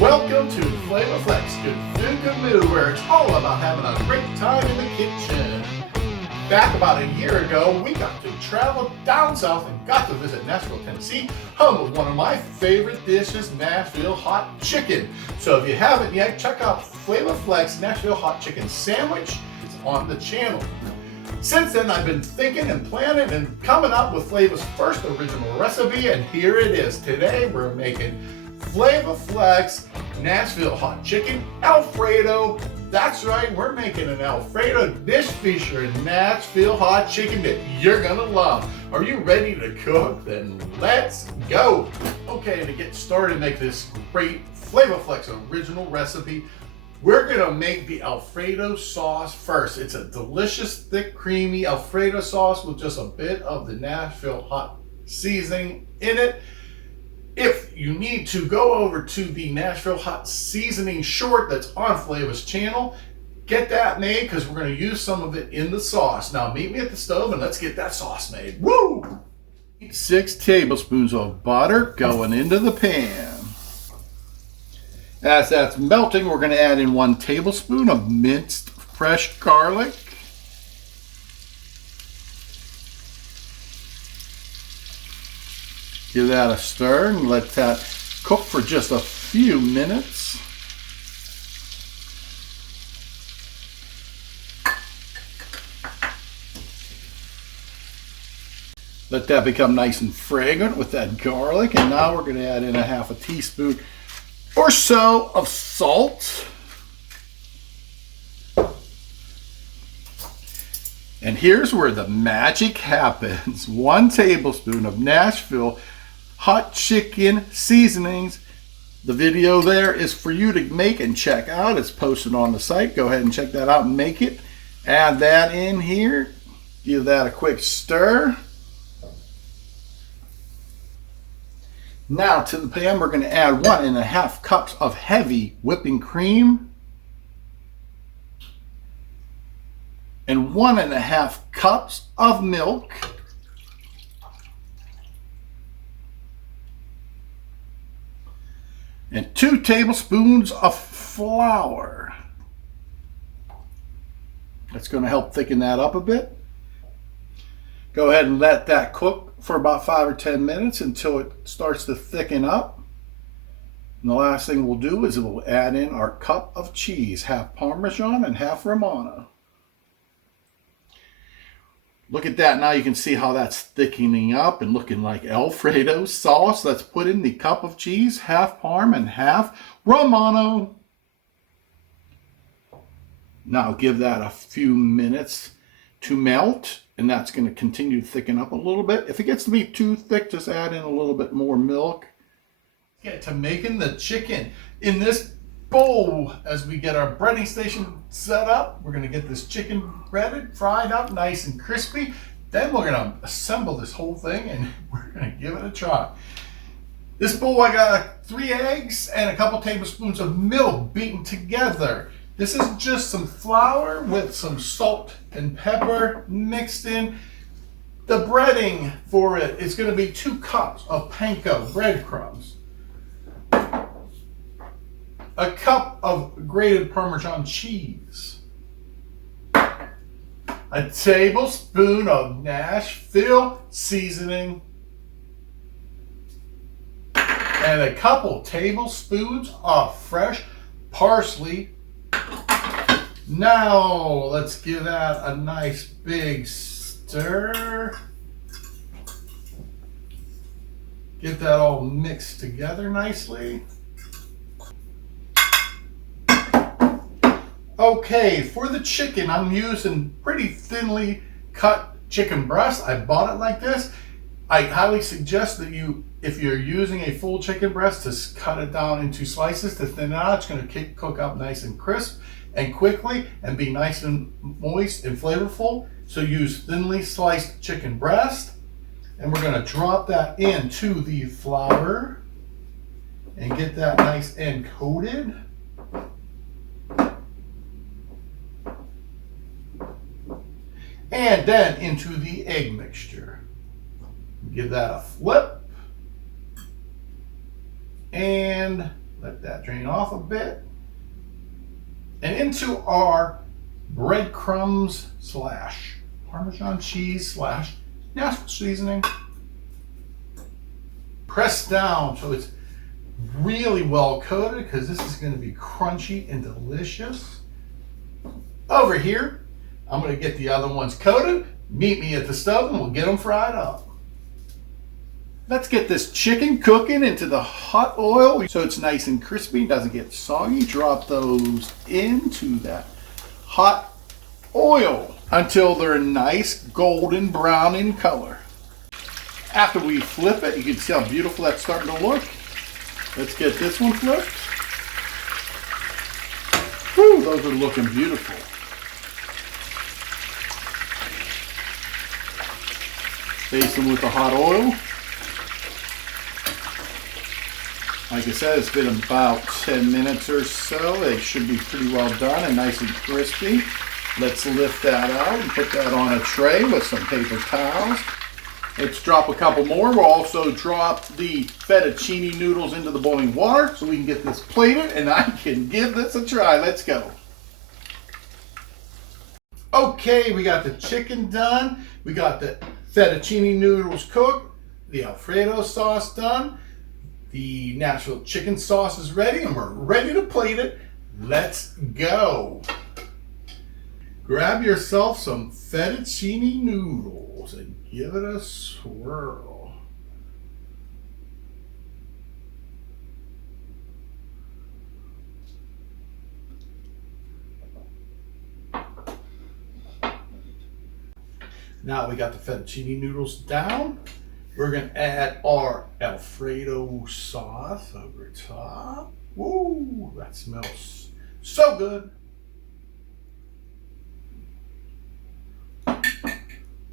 Welcome to Flava Flecks, good food, good mood, where it's all about having a great time in the kitchen. Back about a year ago, we got to travel down south and got to visit Nashville, Tennessee, home of one of my favorite dishes, Nashville Hot Chicken. So if you haven't yet, check out Flava Flecks Nashville Hot Chicken Sandwich. It's on the channel. Since then, I've been thinking and planning and coming up with Flava's first original recipe, and here it is. Today, we're making Flava Flecks Nashville Hot Chicken Alfredo. That's right, we're making an Alfredo dish featuring Nashville Hot Chicken that you're gonna love. Are you ready to cook? Then let's go. Okay, to get started and make this great Flava Flecks original recipe, we're gonna make the Alfredo sauce first. It's a delicious, thick, creamy Alfredo sauce with just a bit of the Nashville hot seasoning in it. If you need to, go over to the Nashville Hot Seasoning short that's on Flava's channel. Get that made because we're going to use some of it in the sauce. Now meet me at the stove and let's get that sauce made. Woo! 6 tablespoons of butter going into the pan. As that's melting, we're going to add in 1 tablespoon of minced fresh garlic. Give that a stir and let that cook for just a few minutes. Let that become nice and fragrant with that garlic. And now we're going to add in a half a teaspoon or so of salt. And here's where the magic happens. 1 tablespoon of Nashville Hot Chicken seasonings. The video there is for you to make and check out. It's posted on the site. Go ahead and check that out and make it. Add that in here. Give that a quick stir. Now to the pan, we're going to add 1.5 cups of heavy whipping cream and 1.5 cups of milk. And 2 tablespoons of flour. That's going to help thicken that up a bit. Go ahead and let that cook for about 5 or 10 minutes until it starts to thicken up. And the last thing we'll do is we'll add in our cup of cheese, half Parmesan and half Romano. Look at that. Now you can see how that's thickening up and looking like Alfredo sauce. Let's put in the cup of cheese, half Parm and half Romano. Now give that a few minutes to melt, and that's going to continue to thicken up a little bit. If it gets to be too thick, just add in a little bit more milk. Get to making the chicken. In this bowl, as we get our breading station set up, we're going to get this chicken breaded, fried up nice and crispy. Then we're going to assemble this whole thing and we're going to give it a try. This bowl, I got 3 eggs and a couple tablespoons of milk beaten together. This is just some flour with some salt and pepper mixed in. The breading for it is going to be 2 cups of PANKO breadcrumbs, a cup of grated Parmesan cheese, a tablespoon of Nashville seasoning, and a couple tablespoons of fresh parsley. Now let's give that a nice big stir. Get that all mixed together nicely. Okay, for the chicken, I'm using pretty thinly cut chicken breast. I bought it like this. I highly suggest that if you're using a full chicken breast, to cut it down into slices to thin it out. It's going to cook up nice and crisp and quickly and be nice and moist and flavorful. So use thinly sliced chicken breast. And we're going to drop that into the flour and get that nice and coated. And then into the egg mixture. Give that a flip. And Let that drain off a bit. And into our breadcrumbs slash Parmesan cheese slash Nashville seasoning. Press down so it's really well coated, because this is going to be crunchy and delicious. Over here, I'm going to get the other ones coated. Meet me at the stove and we'll get them fried up. Let's get this chicken cooking into the hot oil so it's nice and crispy, doesn't get soggy. Drop those into that hot oil until they're nice golden brown in color. After we flip it, you can see how beautiful that's starting to look. Let's get this one flipped. Whew, those are looking beautiful. Baste them with the hot oil. Like I said, it's been about 10 minutes or so. They should be pretty well done and nice and crispy. Let's lift that out and put that on a tray with some paper towels. Let's drop a couple more. We'll also drop the fettuccine noodles into the boiling water so we can get this plated and I can give this a try. Let's go. Okay, we got the chicken done. We got the fettuccine noodles cooked. The Alfredo sauce done. The Nashville chicken sauce is ready and we're ready to plate it. Let's go. Grab yourself some fettuccine noodles and give it a swirl. Now we got the fettuccine noodles down. We're going to add our Alfredo sauce over top. Woo, that smells so good.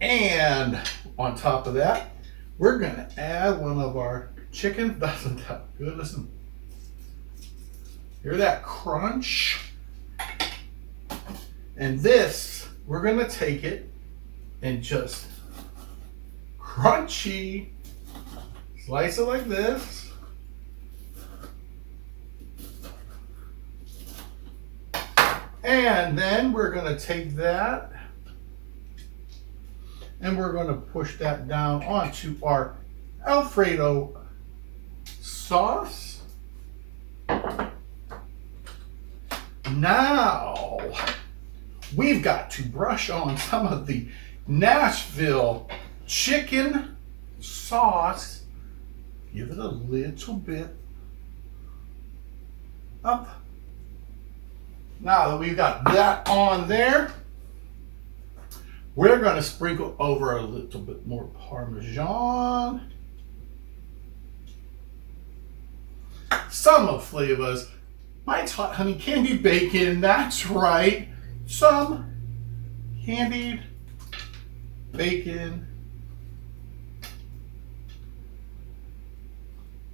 And on top of that, we're going to add one of our chicken. Doesn't that good? Listen. Hear that crunch? And this, we're going to take it and just crunchy. Slice it like this. And then we're going to take that and we're going to push that down onto our Alfredo sauce. Now, we've got to brush on some of the Nashville chicken sauce. Give it a little bit up. Now that we've got that on there, we're going to sprinkle over a little bit more Parmesan. Some of FLAVA'S. Mine's hot honey candied bacon. That's right. Some candied bacon.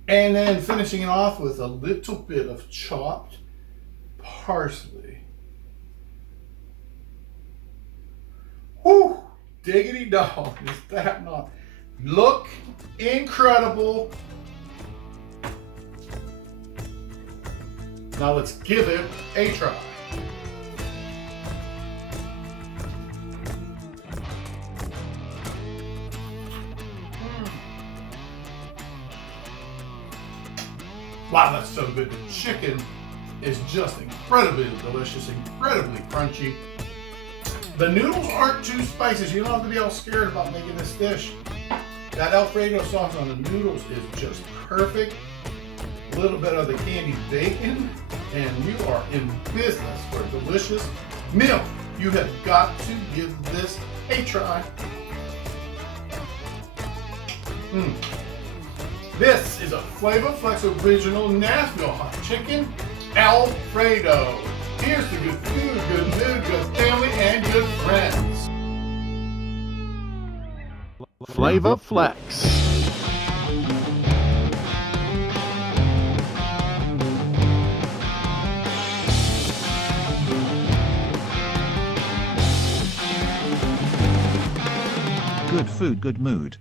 And then finishing it off with a little bit of chopped parsley. Whew, diggity dog, is that not? Look incredible. Now let's give it a try. Wow, that's so good. The chicken is just incredibly delicious, incredibly crunchy. The noodles aren't too spicy, so you don't have to be all scared about making this dish. That Alfredo sauce on the noodles is just perfect. A little bit of the candied bacon, and you are in business for a delicious meal. You have got to give this a try. This is a Flava Flecks Original Nashville Hot Chicken Alfredo. Here's to good food, good mood, good family, and good friends. Flava Flecks. Good food, good mood.